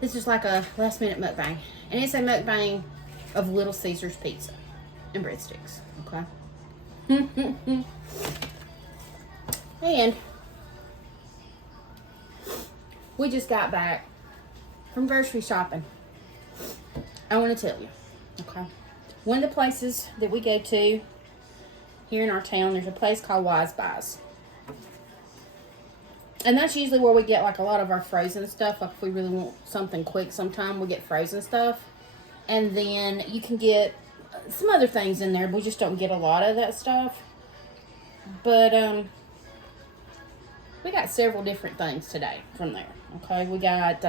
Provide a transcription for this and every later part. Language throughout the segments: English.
This is like a last minute mukbang. And it's a mukbang of Little Caesar's pizza and breadsticks. Okay? And we just got back from grocery shopping. I want to tell you, okay? One of the places that we go to here in our town, there's a place called Wise Buys. And that's usually where we get like a lot of our frozen stuff. Like if we really want something quick sometime, we get frozen stuff. And then you can get some other things in there. We just don't get a lot of that stuff. But we got several different things today from there. Okay, we got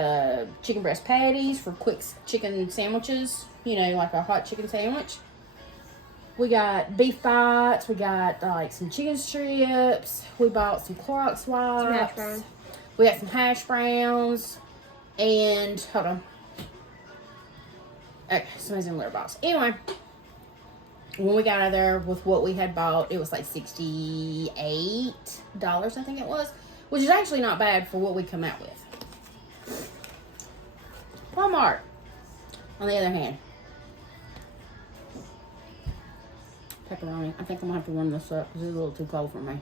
chicken breast patties for quick chicken sandwiches. You know, like a hot chicken sandwich. We got beef bites. We got like some chicken strips. We bought some Clorox wipes. We got some hash browns. And hold on. Okay, somebody's in the litter box. Anyway, when we got out of there with what we had bought, it was like $68, I think it was, which is actually not bad for what we come out with. Walmart, on the other hand, pepperoni. I think I'm gonna have to warm this up because it's a little too cold for me.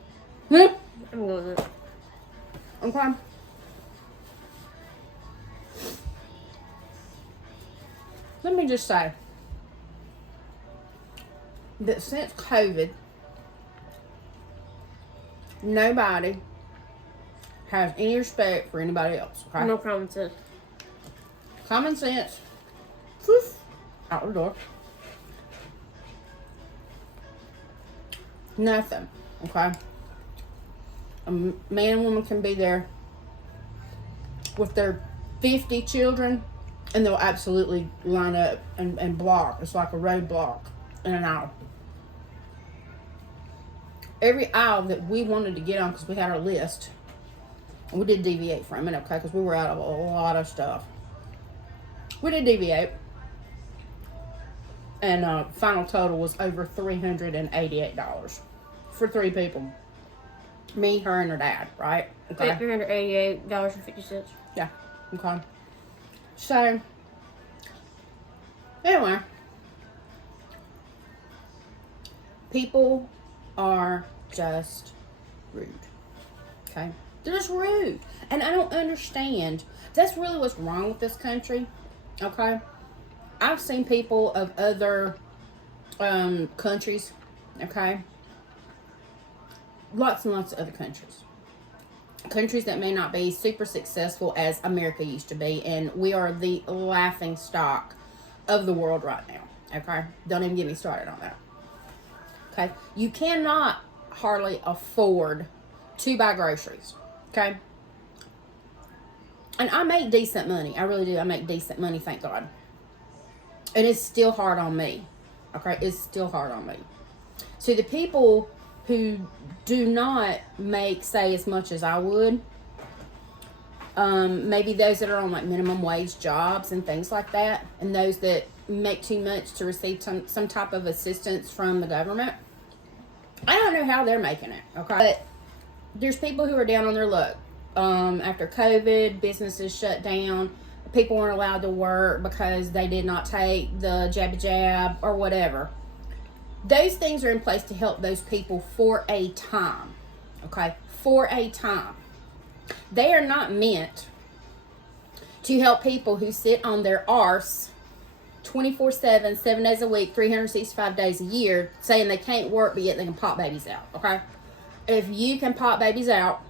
I'm good with it. Okay. Let me just say that since COVID, nobody has any respect for anybody else. Okay? No common sense. Common sense. Poof, out the door. Nothing. Okay? A man and woman can be there with their 50 children and they'll absolutely line up and block. It's like a roadblock in an aisle. Every aisle that we wanted to get on because we had our list, and we did deviate from it, okay, because we were out of a lot of stuff. We did deviate, and final total was over $388 for 3 people. Me, her, and her dad, right? Okay. $388.50. Yeah, okay. So, anyway, people are just rude, okay? They're just rude, and I don't understand. That's really what's wrong with this country, okay? I've seen people of other countries, okay? Lots and lots of other countries. Countries that may not be super successful as America used to be, and we are the laughing stock of the world right now, okay? Don't even get me started on that, okay? You cannot hardly afford to buy groceries, okay? And I make decent money. I really do. I make decent money, thank God. And it's still hard on me, okay? It's still hard on me. So the people who do not make, say, as much as I would, maybe those that are on like minimum wage jobs and things like that, and those that make too much to receive some type of assistance from the government, I don't know how they're making it, okay? But there's people who are down on their luck. After COVID, businesses shut down, people weren't allowed to work because they did not take the jab or whatever. Those things are in place to help those people for a time, okay? For a time. They are not meant to help people who sit on their arse 24/7, 7 days a week, 365 days a year, saying they can't work, but yet they can pop babies out, okay? If you can pop babies out,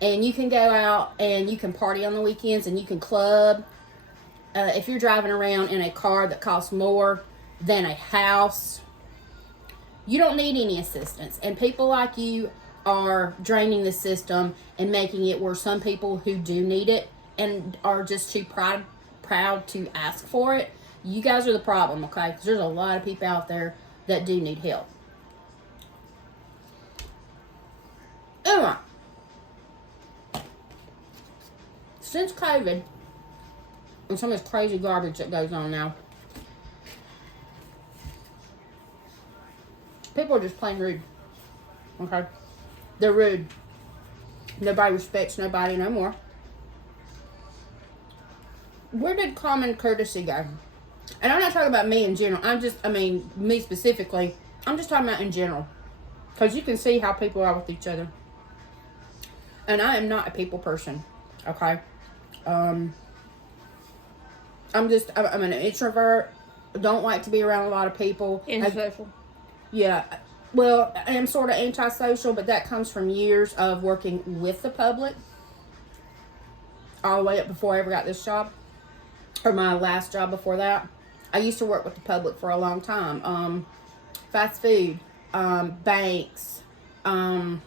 and you can go out and you can party on the weekends and you can club, if you're driving around in a car that costs more than a house, you don't need any assistance. And people like you are draining the system and making it where some people who do need it and are just too proud to ask for it, you guys are the problem, okay? Because there's a lot of people out there that do need help. Anyway, since COVID and some of this crazy garbage that goes on now, people are just plain rude, okay? They're rude. Nobody respects nobody no more. where did common courtesy go? And I'm not talking about me in general. Me specifically. I'm just talking about in general. Because you can see how people are with each other. And I am not a people person. Okay? I'm an introvert. Don't like to be around a lot of people. Antisocial. Yeah. Well, I am sort of antisocial, but that comes from years of working with the public. All the way up before I ever got this job. Or my last job before that. I used to work with the public for a long time. Fast food, banks. I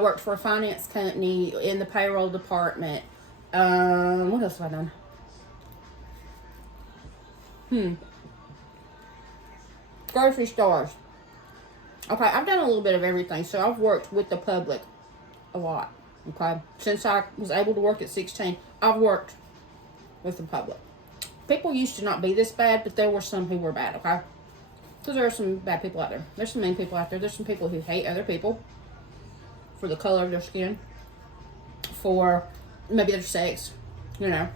worked for a finance company in the payroll department. What else have I done? Grocery stores. Okay, I've done a little bit of everything. So I've worked with the public a lot. Okay, since I was able to work at 16, I've worked with the public. People used to not be this bad, but there were some who were bad, okay? Because there are some bad people out there. There's some mean people out there. There's some people who hate other people for the color of their skin, for maybe their sex, you know.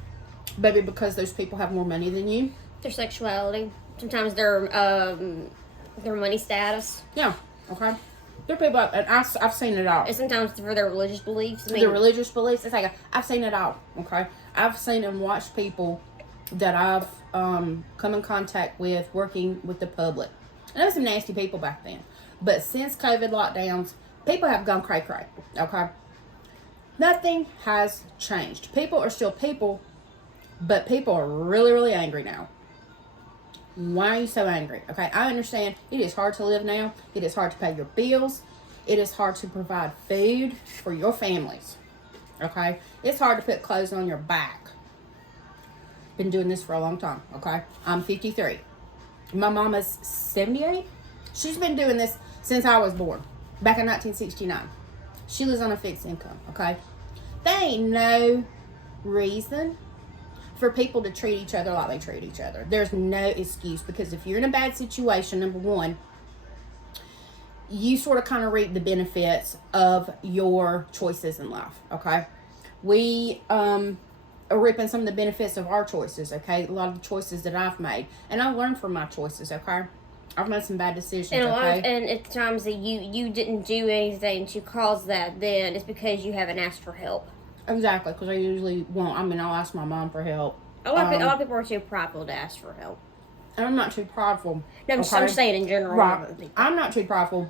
Maybe because those people have more money than you. Their sexuality. Sometimes their money status. Yeah, okay? There are people, and I've seen it all. And sometimes for their religious beliefs. Their religious beliefs. It's like, I've seen it all, okay? I've seen and watched people that I've come in contact with working with the public. And there were some nasty people back then. But since COVID lockdowns, people have gone cray-cray, okay? Nothing has changed. People are still people, but people are really, really angry now. Why are you so angry? Okay, I understand it is hard to live now. It is hard to pay your bills. It is hard to provide food for your families. Okay? It's hard to put clothes on your back. Been doing this for a long time, okay? I'm 53. My mama's 78. She's been doing this since I was born, back in 1969. She lives on a fixed income, okay? There ain't no reason for people to treat each other like they treat each other. There's no excuse, because if you're in a bad situation, number one, you sort of kind of reap the benefits of your choices in life, okay? We are reaping some of the benefits of our choices, okay? A lot of the choices that I've made. And I've learned from my choices, okay? I've made some bad decisions, okay? And at times that you didn't do anything to cause that, then it's because you haven't asked for help. Exactly, because I usually won't. I'll ask my mom for help. A lot of people are too prideful to ask for help. And I'm not too prideful. No, I'm saying in general. Right. I'm not too prideful.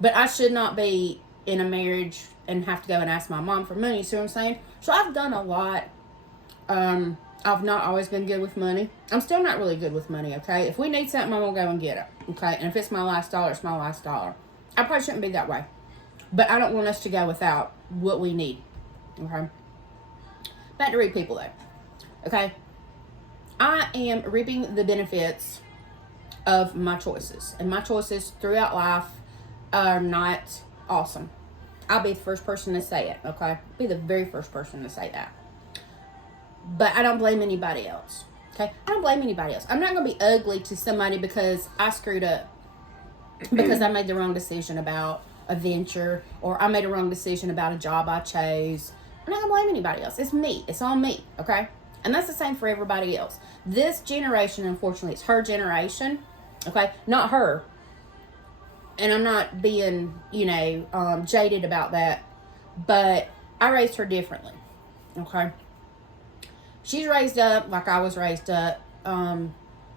But I should not be in a marriage and have to go and ask my mom for money. See what I'm saying? So I've done a lot. I've not always been good with money. I'm still not really good with money, okay? If we need something, I'm going to go and get it, okay? And if it's my last dollar, it's my last dollar. I probably shouldn't be that way. But I don't want us to go without what we need, okay? Back to read people, though. Okay, I am reaping the benefits of my choices. And my choices throughout life are not awesome. I'll be the first person to say it, okay? I'll be the very first person to say that. But I don't blame anybody else, okay? I don't blame anybody else. I'm not going to be ugly to somebody because I screwed up. Because I made the wrong decision about a venture. Or I made a wrong decision about a job I chose. I'm not going to blame anybody else. It's me. It's on me, okay? And that's the same for everybody else. This generation, unfortunately, it's her generation, okay? Not her. And I'm not being, jaded about that. But I raised her differently, okay? She's raised up like I was raised up,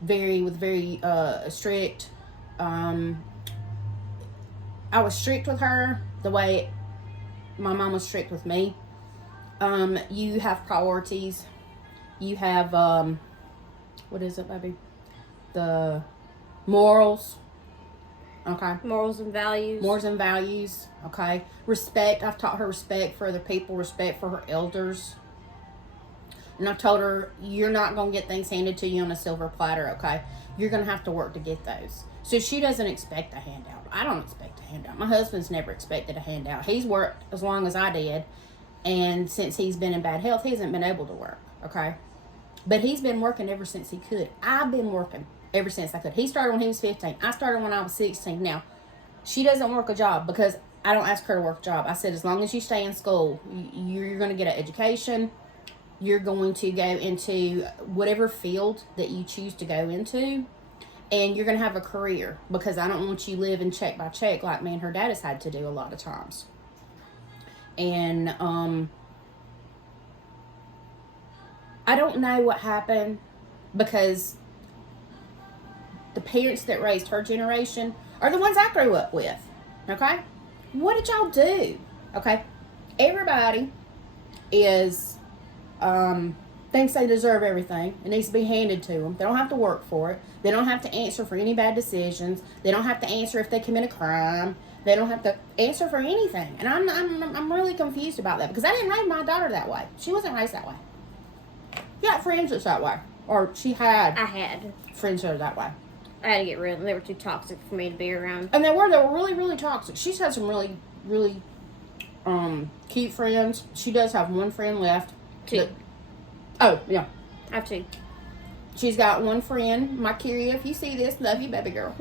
very strict. I was strict with her the way my mom was strict with me. You have priorities. You have, what is it, baby? The morals. Okay. Morals and values. Morals and values. Okay. Respect. I've taught her respect for other people, respect for her elders. And I've told her, you're not going to get things handed to you on a silver platter, okay? You're going to have to work to get those. So she doesn't expect a handout. I don't expect a handout. My husband's never expected a handout. He's worked as long as I did. And since he's been in bad health, he hasn't been able to work, okay? But he's been working ever since he could. I've been working ever since I could. He started when he was 15. I started when I was 16. Now, she doesn't work a job because I don't ask her to work a job. I said, as long as you stay in school, you're going to get an education. you're going to go into whatever field that you choose to go into, and you're going to have a career, because I don't want you living check by check like me and her dad has had to do a lot of times. And I don't know what happened, because the parents that raised her generation are the ones I grew up with. Okay? What did y'all do? Okay? Everybody is thinks they deserve everything. It needs to be handed to them. They don't have to work for it. They don't have to answer for any bad decisions. They don't have to answer if they commit a crime. They don't have to answer for anything. And I'm really confused about that, because I didn't raise my daughter that way. She wasn't raised that way. You got friends that's that way. Or I had friends that are that way. I had to get rid of them. They were too toxic for me to be around. And they were really, really toxic. She's had some really, really cute friends. She does have one friend left. Two. Oh, yeah. I have two. She's got one friend, Mykeria. If you see this, love you, baby girl.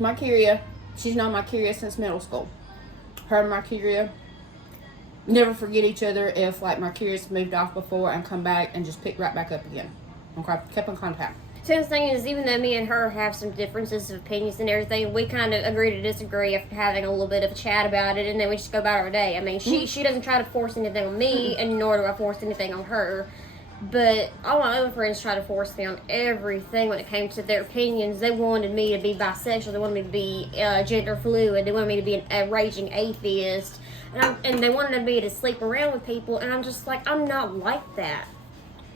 Mykeria. She's known Mykeria since middle school. Her and Mykeria never forget each other. If, like, Mykeria's moved off before and come back and just pick right back up again. Okay? Kept in contact. So the thing is, even though me and her have some differences of opinions and everything, we kind of agree to disagree after having a little bit of a chat about it, and then we just go about our day. I mean, she doesn't try to force anything on me, and nor do I force anything on her. But all my other friends try to force me on everything when it came to their opinions. They wanted me to be bisexual. They wanted me to be gender fluid. They wanted me to be a raging atheist. And they wanted me to sleep around with people, and I'm just like, I'm not like that.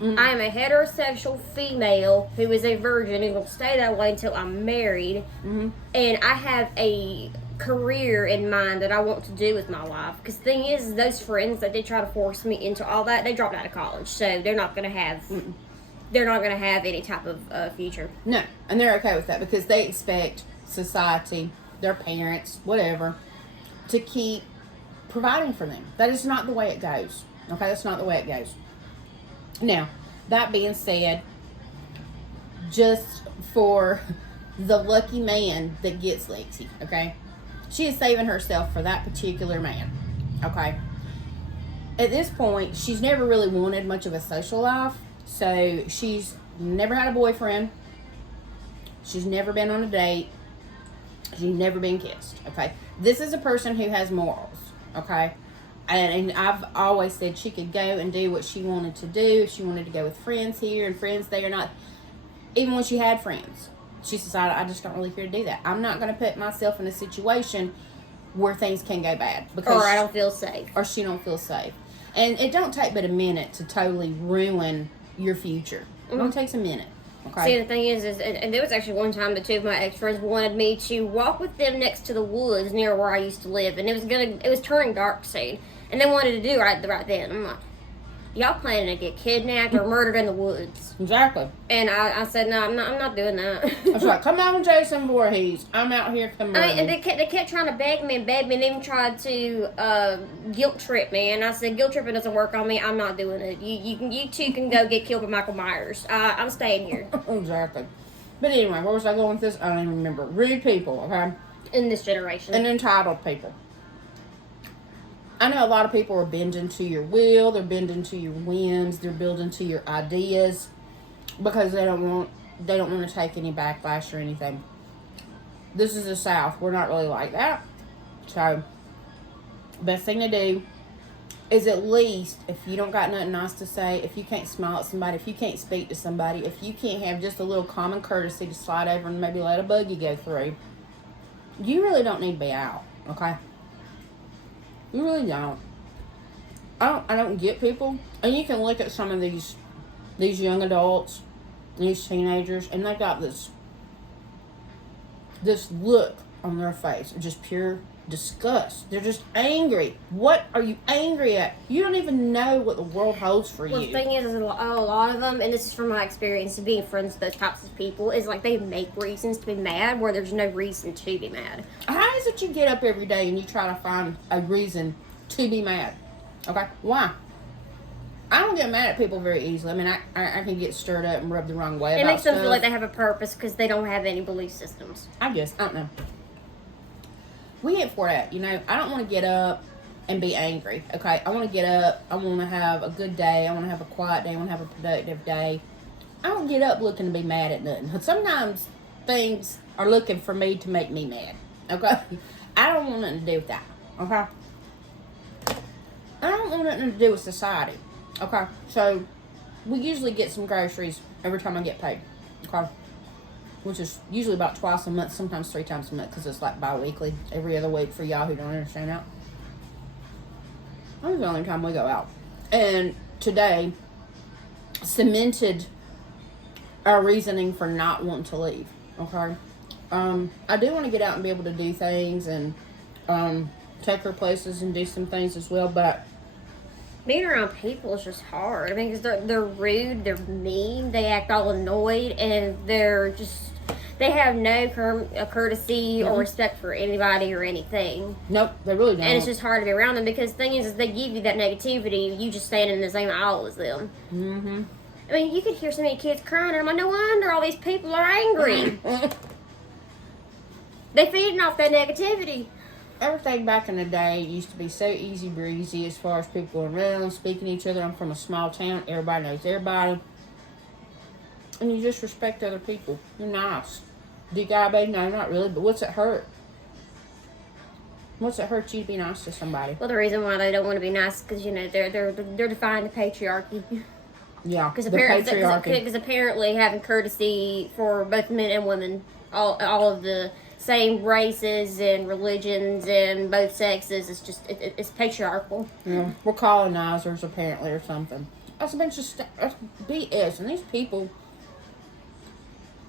Mm-hmm. I am a heterosexual female who is a virgin and will stay that way until I'm married. Mm-hmm. And I have a career in mind that I want to do with my life. Because the thing is, those friends that did try to force me into all that, they dropped out of college, so they're not going to have. Mm-mm. They're not going to have any type of future. No, and they're okay with that, because they expect society, their parents, whatever, to keep providing for them. That is not the way it goes. Okay, that's not the way it goes. Now, that being said, just for the lucky man that gets Lexi, okay? She is saving herself for that particular man, okay? At this point, she's never really wanted much of a social life, so she's never had a boyfriend. She's never been on a date. She's never been kissed, okay? This is a person who has morals, okay? And I've always said she could go and do what she wanted to do. If she wanted to go with friends here and friends there, not even when she had friends, she decided, I just don't really care to do that. I'm not going to put myself in a situation where things can go bad, because I don't feel safe, or she don't feel safe. And it don't take but a minute to totally ruin your future. It only takes a minute. Okay. See, the thing is and there was actually one time that two of my ex-friends wanted me to walk with them next to the woods near where I used to live, and it was turning dark soon, and they wanted to do right then. I'm like, y'all planning to get kidnapped or murdered in the woods? Exactly. And I said, no, I'm not doing that. That's right. Come out with Jason Voorhees. I'm out here to murder. And they kept trying to beg me, and even tried to guilt trip me. And I said, guilt tripping doesn't work on me. I'm not doing it. You two can go get killed by Michael Myers. I'm staying here. Exactly. But anyway, where was I going with this? I don't even remember. Rude people, okay? In this generation. And entitled people. I know a lot of people are bending to your will, they're bending to your whims, they're building to your ideas, because they don't want to take any backlash or anything. This is the South. We're not really like that. So, best thing to do is, at least, if you don't got nothing nice to say, if you can't smile at somebody, if you can't speak to somebody, if you can't have just a little common courtesy to slide over and maybe let a buggy go through, you really don't need to be out, okay? You really don't. I don't get people. And you can look at some of these young adults, these teenagers, and they got this look on their face, just pure disgust. They're just angry. What are you angry at? You don't even know what the world holds for you. Well, the thing is a lot of them, and this is from my experience of being friends with those types of people, is like they make reasons to be mad where there's no reason to be mad. How is it you get up every day and you try to find a reason to be mad? Okay, why? I don't get mad at people very easily. I mean, I can get stirred up and rubbed the wrong way. It makes them feel like they have a purpose because they don't have any belief systems. I don't know. We ain't for that, you know. I don't want to get up and be angry. Okay, I want to get up. I want to have a good day. I want to have a quiet day. I want to have a productive day. I don't get up looking to be mad at nothing. Sometimes things are looking for me to make me mad. Okay, I don't want nothing to do with that. Okay, I don't want nothing to do with society. Okay, so we usually get some groceries every time I get paid. Okay, which is usually about twice a month, sometimes 3 times a month, because it's like bi-weekly, every other week for y'all who don't understand that. That's the only time we go out. And today cemented our reasoning for not wanting to leave. Okay, I do want to get out and be able to do things and take her places and do some things as well, but being around people is just hard. I mean, because they're rude, they're mean, they act all annoyed, and they have no courtesy or respect for anybody or anything. Nope, they really don't. And it's just hard to be around them, because the thing is they give you that negativity, you just stand in the same aisle as them. Mm-hmm. I mean, you could hear so many kids crying, and I'm like, no wonder all these people are angry. They're feeding off that negativity. Everything back in the day used to be so easy breezy as far as people around, speaking to each other. I'm from a small town. Everybody knows everybody. And you just respect other people. You're nice. Do you got a baby? No, not really. But what's it hurt? What's it hurt you to be nice to somebody? Well, the reason why they don't want to be nice is because, you know, they're defying the patriarchy. Yeah, Because patriarchy. apparently having courtesy for both men and women, all of the same races and religions and both sexes, it's patriarchal. Yeah, we're colonizers apparently or something. That's a bunch of that's BS. And these people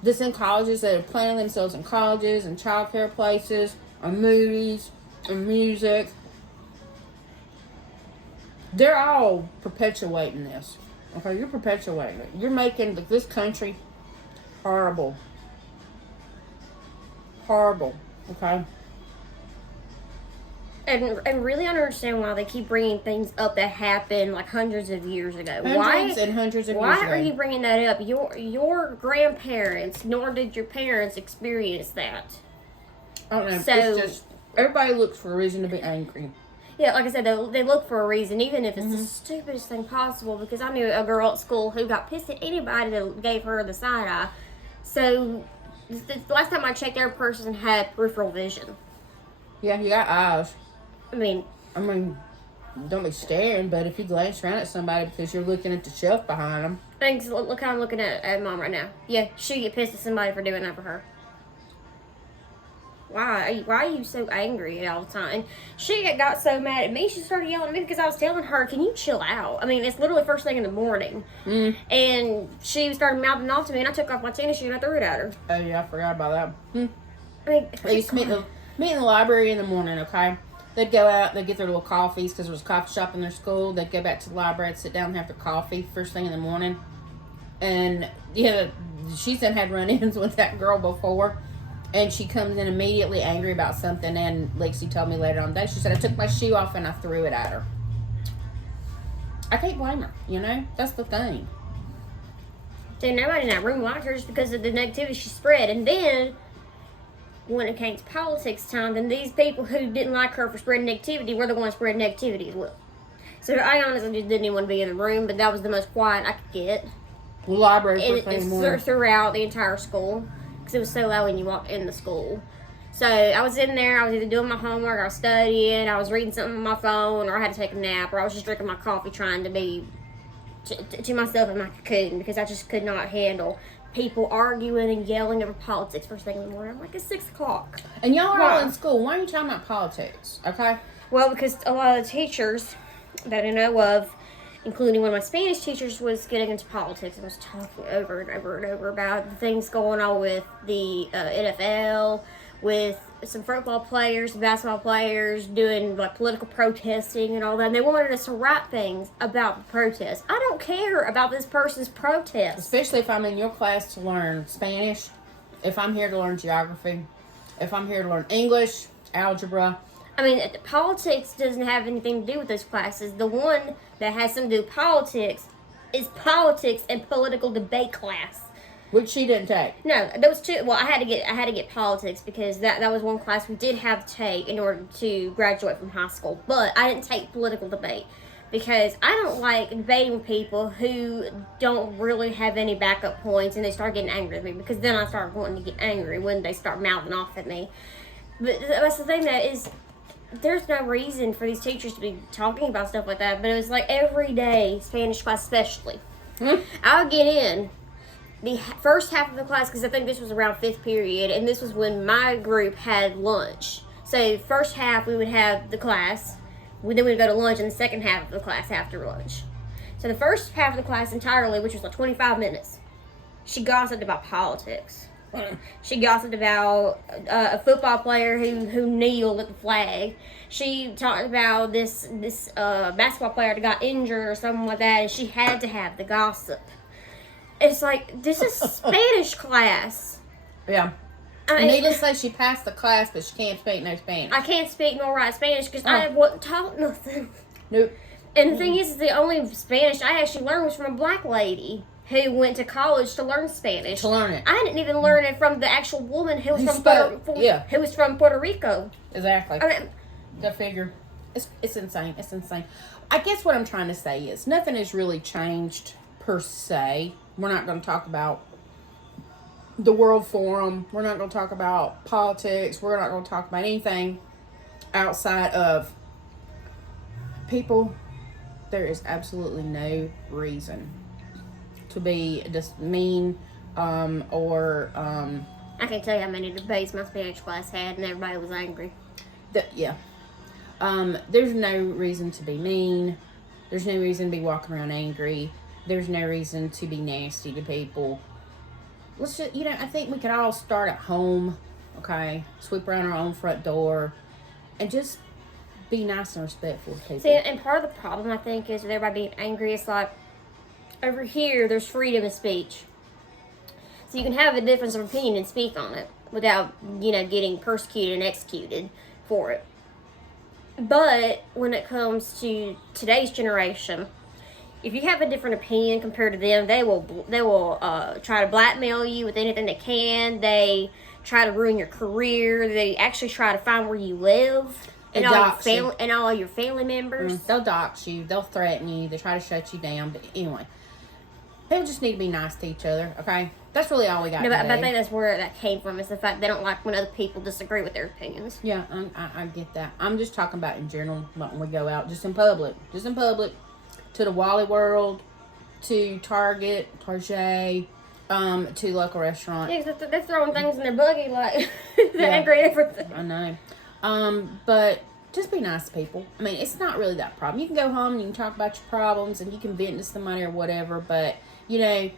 that's in colleges, that are planning themselves in colleges and childcare places, or movies, or music, they're all perpetuating this. Okay, you're perpetuating it. You're making this country horrible. Horrible. Okay? And really understand why they keep bringing things up that happened like hundreds of years ago. Hundreds and hundreds of years ago. Why are you bringing that up? Your grandparents, nor did your parents experience that. I don't know. So, it's just, everybody looks for a reason to be angry. Yeah, like I said, they look for a reason, even if it's the stupidest thing possible. Because I knew a girl at school who got pissed at anybody that gave her the side eye. So, the last time I checked, every person had peripheral vision. Yeah, you got eyes. I mean, don't be staring, but if you glance around at somebody because you're looking at the shelf behind them. thanks. Look how I'm looking at Mom right now. Yeah, she'd get pissed at somebody for doing that for her. Why are you so angry all the time? And she got so mad at me, she started yelling at me because I was telling her, can you chill out? I mean, it's literally first thing in the morning. And she started mouthing off to me, and I took off my tennis shoe and I threw it at her. Oh, yeah, I forgot about that. I mean, They used to meet in the library in the morning, okay? They'd go out, they'd get their little coffees because there was a coffee shop in their school. They'd go back to the library, sit down and have their coffee first thing in the morning. And, yeah, she's done had run-ins with that girl before. And she comes in immediately angry about something. And Lexi told me later on the day, she said, I took my shoe off and I threw it at her. I can't blame her, you know? That's the thing. So nobody in that room liked her just because of the negativity she spread. And then, when it came to politics time, then these people who didn't like her for spreading negativity were the ones spreading negativity as well. So I honestly just didn't even want to be in the room, but that was the most quiet I could get. The library throughout the entire school. Because it was so loud when you walked in the school. So I was in there, I was either doing my homework, I was studying, I was reading something on my phone, or I had to take a nap, or I was just drinking my coffee trying to be to myself in my cocoon, because I just could not handle people arguing and yelling over politics first thing in the morning. I'm like, it's 6 o'clock. And y'all are all in school. Why are you talking about politics? Okay? Well, because a lot of the teachers that I know of, including one of my Spanish teachers, was getting into politics and was talking over and over and over about the things going on with the NFL, with some football players, basketball players doing like political protesting and all that. And they wanted us to write things about the protest. I don't care about this person's protest. Especially if I'm in your class to learn Spanish, if I'm here to learn geography, if I'm here to learn English, algebra. I mean, politics doesn't have anything to do with those classes. The one that has something to do with politics is politics and political debate class. Which she didn't take. No, there was two. Well, I had to get politics because that was one class we did have to take in order to graduate from high school. But I didn't take political debate because I don't like debating with people who don't really have any backup points and they start getting angry at me, because then I start wanting to get angry when they start mouthing off at me. But that's the thing, that is, there's no reason for these teachers to be talking about stuff like that. But it was like every day, Spanish class especially. I would get in the first half of the class, because I think this was around 5th period, and this was when my group had lunch. So first half we would have the class, then we'd go to lunch, and the second half of the class after lunch. So the first half of the class entirely, which was like 25 minutes, she gossiped about politics. She gossiped about a football player who kneeled at the flag. She talked about this basketball player that got injured or something like that, and she had to have the gossip. It's like, this is Spanish class. Yeah. Needless to say, she passed the class, but she can't speak no Spanish. I can't speak nor write Spanish because I wasn't taught nothing. Nope. And the thing is, the only Spanish I actually learned was from a black lady who went to college to learn Spanish. To learn it. I didn't even learn it from the actual woman who was who was from Puerto Rico. Exactly. I mean, Go figure. It's insane. It's insane. I guess what I'm trying to say is nothing has really changed per se. We're not going to talk about the World Forum. We're not going to talk about politics. We're not going to talk about anything outside of people. There is absolutely no reason to be just mean or I can tell you how many debates my Spanish class had, and everybody was angry. There's no reason to be mean. There's no reason to be walking around angry. There's no reason to be nasty to people. Let's just, I think we could all start at home, okay? Sweep around our own front door and just be nice and respectful to people. See, and part of the problem, I think, is with everybody being angry. It's like, over here, there's freedom of speech. So you can have a difference of opinion and speak on it without, getting persecuted and executed for it. But when it comes to today's generation, if you have a different opinion compared to them, they will try to blackmail you with anything they can. They try to ruin your career. They actually try to find where you live and all your family members. They'll dox you. They'll threaten you. They try to shut you down. But anyway, people just need to be nice to each other. Okay, that's really all we got. No, but I think that's where that came from. Is the fact they don't like when other people disagree with their opinions. Yeah, I get that. I'm just talking about in general, like when we go out, just in public, to the Wally World, to Target, to local restaurant. Yeah, because they're throwing things in their buggy like they're angry at everything. I know. But just be nice to people. I mean, it's not really that problem. You can go home and you can talk about your problems and you can vent to somebody or whatever, but, you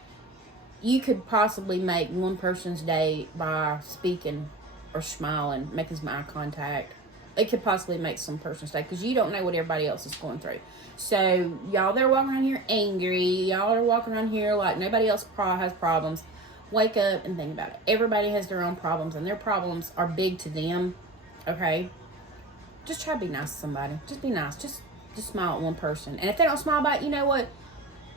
could possibly make one person's day by speaking or smiling, making some eye contact. It could possibly make some person's day because you don't know what everybody else is going through. So, y'all that are walking around here angry, y'all are walking around here like nobody else has problems, wake up and think about it. Everybody has their own problems, and their problems are big to them, okay? Just try to be nice to somebody. Just be nice. Just smile at one person. And if they don't smile back, you know what?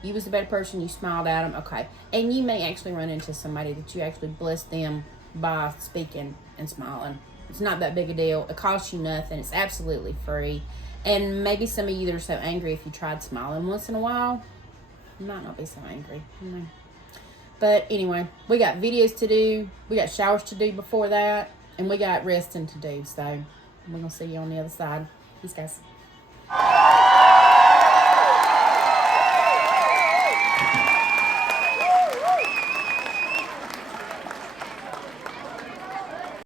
You was the better person. You smiled at them, okay? And you may actually run into somebody that you actually blessed them by speaking and smiling. It's not that big a deal. It costs you nothing. It's absolutely free. And maybe some of you that are so angry, if you tried smiling once in a while, you might not be so angry. But anyway, we got videos to do. We got showers to do before that. And we got resting to do. So we're going to see you on the other side. Peace, guys.